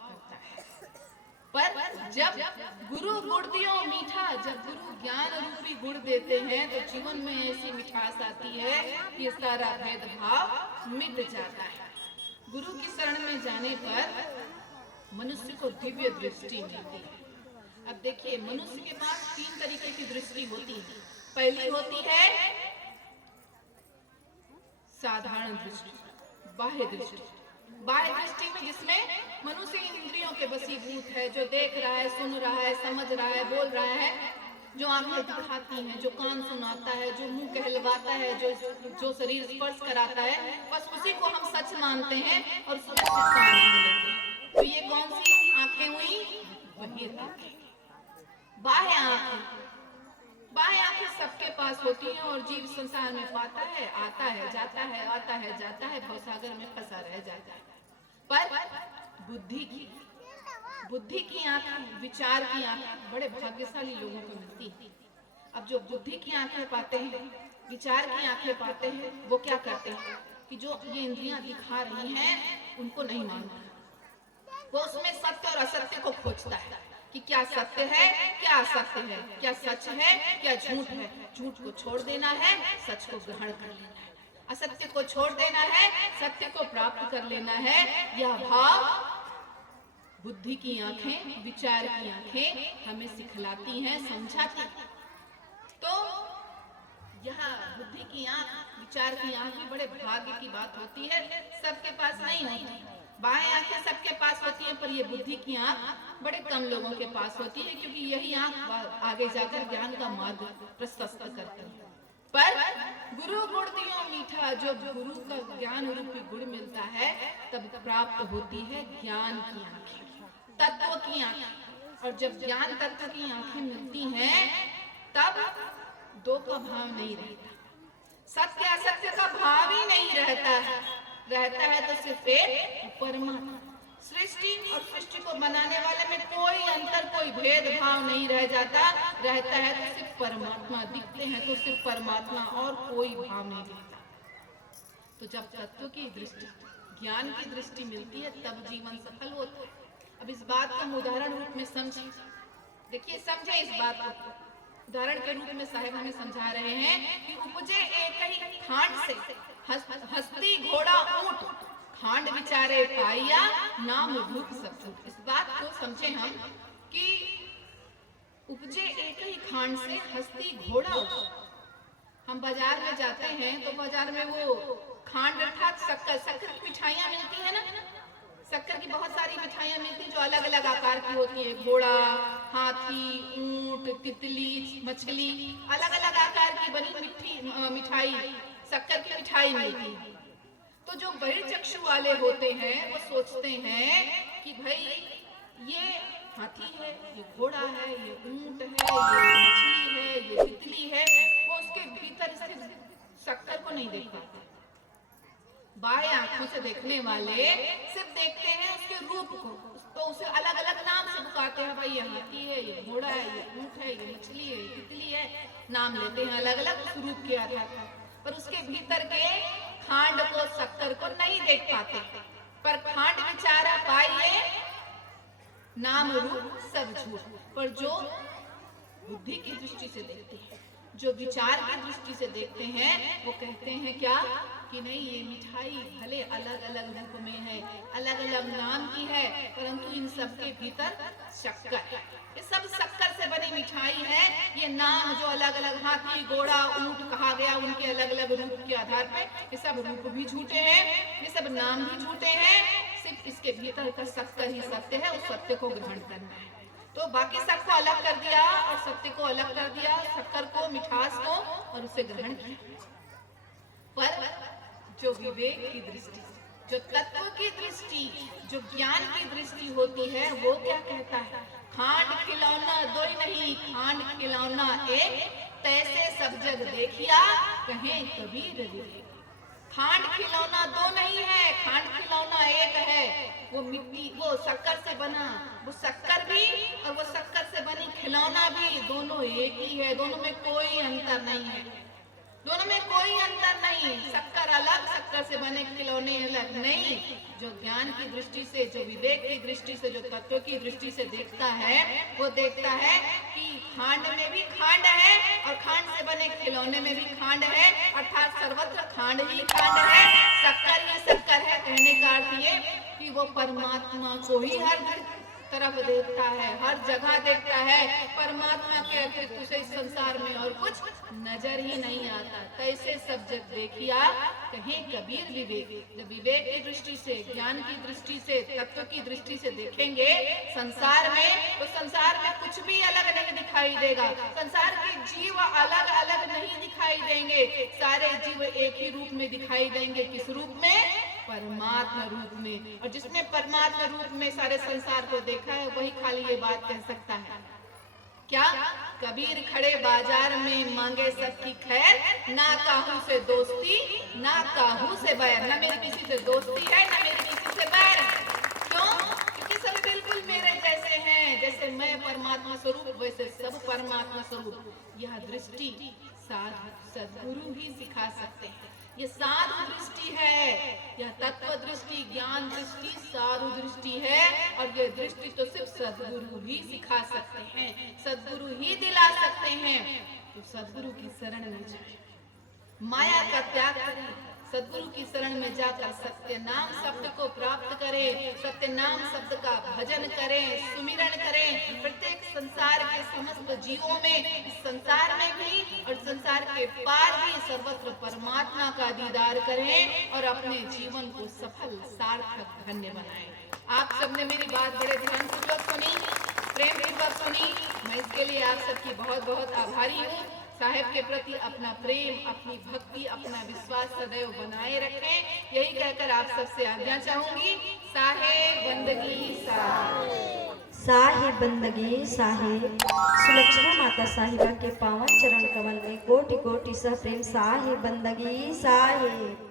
करता है। पर जब गुरु गुड़ दियो मीठा, जब गुरु ज्ञान रूपी गुड़ देते हैं तो जीवन में ऐसी मिठास आती है कि ये सारा भेदभाव मिट जाता है। गुरु की शरण में जाने पर मनुष्य को दिव्य दृष्टि मिलती है। अब देखिए, मनुष्य के पास 3 तरीके की दृष्टि होती है। पहली होती है साधारण दृष्टि, बाह्य दृष्टि। बाह्य दृष्टि में जिसमें मनुष्य इंद्रियों के वशीभूत है, जो देख रहा है, सुन रहा है, समझ रहा है, बोल रहा है, जो आंखें दिखाती हैं, जो कान सुनाता है, जो मुंह कहलवाता है, जो शरीर स्पर्श कराता है, बस उसी को हम सच मानते हैं और सुरक्षित समझ लेते हैं। तो ये कौन सी आंखें हुई? बहिर आंखें, बाह्य आंखें। बाह्य आंखें सबके पास होती हैं और जीव संसार में पाता है, आता है, जाता है, आता है, जाता है, भवसागर में फंसा रह जाता है। पर बुद्धि की आंखें, विचार की आंखें बड़े भाग्यशाली लोगों को मिलती है। अब जो बुद्धि की आंखें पाते हैं, विचार की आंखें पाते हैं, वो क्या करते हैं कि जो ये इंद्रियां दिखा रही हैं उनको नहीं मानते, वो उसमें सत्य और असत्य को खोजता है कि क्या सत्य है, क्या असत्य है, क्या सच है, क्या झूठ है। झूठ को छोड़ देना है, सच को ग्रहण कर लेना है, असत्य को छोड़ देना है, सत्य को प्राप्त कर लेना है। यह भाव बुद्धि की आंखें, विचार की आंखें हमें सिखलाती हैं, समझाती हैं। तो यह बुद्धि की आंख, विचार की आंख भी बड़े भाग्य की बात होती है, सबके पास नहीं होती। बाएं आंखें सबके पास होती है, पर ये बुद्धि की आंख बड़े कम लोगों के पास होती है, क्योंकि यही आंख आगे जाकर ज्ञान का मार्ग प्रशस्त करती है। पर गुरु गुड़ दियो मीठा, जब गुरु का ज्ञान रूपी गुड़ मिलता है तब प्राप्त होती है ज्ञान की आंखें, तत्व की आंखें। और जब ज्ञान तत्व की आंखें मिलती हैं तब दो का भाव नहीं रहता, सत्य असत्य का भाव ही नहीं रहता है। रहता है तो सिर्फ एक परमात्मा। सृष्टि और सृष्टि को बनाने वाले में कोई अंतर, कोई भेदभाव नहीं रह जाता। रहता है तो सिर्फ परमात्मा, दिखते हैं तो सिर्फ परमात्मा और कोई भाव नहीं दिखता। तो जब तत्व की दृष्टि, ज्ञान की दृष्टि मिलती है तब जीवन सफल होता है। अब इस बात को हम उदाहरण रूप में समझे, देखिए, समझे इस बात को। उदाहरण के रूप में साहेब हमें समझा रहे हैं कि उपजे एक ही खांड से हस्ती घोड़ा ऊंट, खांड विचारे पाइया, नाम रूप सब झूठ। इस बात को समझे हम कि उपजे एक ही खांड से हस्ती घोड़ा ऊंट। हम बाजार में जाते हैं तो बाजार में वो खांड अर्थात शक्कर की मिठाइयाँ मिलती है ना, शक्कर की बहुत सारी मिठाइयाँ मिलती हैं जो अलग अलग आकार की होती है। घोड़ा, हाथी, ऊंट, तितली, मछली, अलग अलग आकार की बनी मिठाई, शक्कर की मिठाई मिलती है। तो जो बहिर्चक्षु वाले होते हैं वो सोचते हैं कि भाई ये हाथी है, ये घोड़ा है, ये ऊंट है, ये मछली है, ये तितली है। वो उसके भीतर स्थित शक्कर को नहीं देख पाते। बाह्य आंखों से देखने वाले सिर्फ देखते हैं उसके रूप को, तो उसे अलग अलग नाम से पुकारते हैं, भाई ये हाथी है, ये घोड़ा है, ये ऊंट है, ये मछली है, ये तितली है, नाम लेते हैं अलग अलग उस रूप के आधार पर उसके भीतर के खांड को, शक्कर को नहीं देख पाते। पर खांड विचारा पाइए, नाम रूप सब झूठ। पर जो बुद्धि की दृष्टि से देखते हैं, जो विचार की दृष्टि से देखते हैं, वो कहते हैं क्या कि नहीं, ये मिठाई भले अलग अलग रूप में है, अलग अलग नाम की है, परंतु इन सब के भीतर शक्कर है। ये सब शक्कर से बनी मिठाई है। ये नाम जो अलग अलग हाथी, घोड़ा, ऊंट कहा गया, उनके अलग अलग रूप के आधार पर ये सब रूप भी झूठे हैं, ये सब नाम भी झूठे हैं। सिर्फ इसके भीतर का शक्कर ही सत्य है, उस सत्य को ग्रहण करना है। तो बाकी सबको अलग कर दिया और सत्य को अलग कर दिया, शक्कर को, मिठास को, और उसे ग्रहण किया। पर जो विवेक की दृष्टि, जो तत्व की दृष्टि, जो ज्ञान की दृष्टि होती है, वो क्या कहता है? खांड खिलौना दो नहीं, खांड खिलौना एक, तैसे सब जग देखिया, कहें कबीर विवेक। खांड खिलौना दो नहीं है, खांड खिलौना एक है। वो मिट्टी, वो शक्कर से बना, वो शक्कर भी और वो शक्कर से बनी खिलौना भी, दोनों एक ही है, दोनों में कोई अंतर नहीं है। दोनों में कोई अंतर नहीं। शक्कर अलग, शक्कर से बने खिलौने अलग नहीं। जो ज्ञान की दृष्टि से, जो विवेक की दृष्टि से, जो तत्व की दृष्टि से देखता है, वो देखता है कि खांड में भी खांड है और खांड से बने खिलौने में भी खांड है, अर्थात सर्वत्र खांड ही खांड है, शक्कर ही शक्कर है। कहने का अर्थ ये कि वो परमात्मा को ही हर तरफ देखता है, हर जगह देखता है। परमात्मा के अतिरिक्त उसे इस संसार में और कुछ नजर ही नहीं आता। कैसे सब जग देखिया कहे कबीर विवेक। जब विवेक की दृष्टि से, ज्ञान की दृष्टि से, तत्व की दृष्टि से देखेंगे संसार में, तो संसार में कुछ भी अलग नहीं दिखाई देगा। संसार के जीव अलग अलग नहीं दिखाई देंगे, सारे जीव एक ही रूप में दिखाई देंगे। किस रूप में? परमात्मा रूप में। और जिसने परमात्मा रूप में सारे संसार को देखा है, वही खाली ये बात कह सकता है। क्या? कबीर खड़े बाजार में मांगे सबकी खैर, ना काहू से दोस्ती ना काहू से बैर। ना मेरी किसी से दोस्ती है, ना मेरी किसी से बैर। क्यों? क्योंकि सब बिल्कुल मेरे जैसे हैं। जैसे मैं परमात्मा स्वरूप, वैसे सब परमात्मा स्वरूप। यह दृष्टि साधु सद्गुरु ही सिखा सकते हैं। ये साधु दृष्टि है, यह तत्व दृष्टि, ज्ञान दृष्टि साधु दृष्टि है। और ये दृष्टि तो सिर्फ सद्गुरु ही सिखा सकते हैं, सद्गुरु ही दिला सकते हैं। तो सद्गुरु की शरण में जाए, माया का त्याग करें, सद्गुरु की शरण में जाकर सत्य नाम शब्द को प्राप्त करें, सत्य नाम शब्द का भजन करें, सुमिरन करें। प्रत्येक संसार के समस्त जीवों में, इस संसार में भी और संसार के पार भी सर्वत्र परमात्मा का दीदार करें और अपने जीवन को सफल, सार्थक, धन्य बनाएं। आप सबने मेरी बात बड़े ध्यान पूर्वक सुनी, प्रेम पूर्वक सुनी। मैं इसके लिए आप सबकी बहुत बहुत आभारी हूँ। साहेब के प्रति अपना प्रेम, अपनी भक्ति, अपना विश्वास सदैव बनाए रखें, यही कहकर आप सबसे आज्ञा चाहूंगी। साहेब बंदगी साहेब, साहेब बंदगी साहेब। सुलक्षणा माता साहिबा के पावन चरण कमल में कोटि कोटि सह प्रेम साहेब बंदगी साहेब।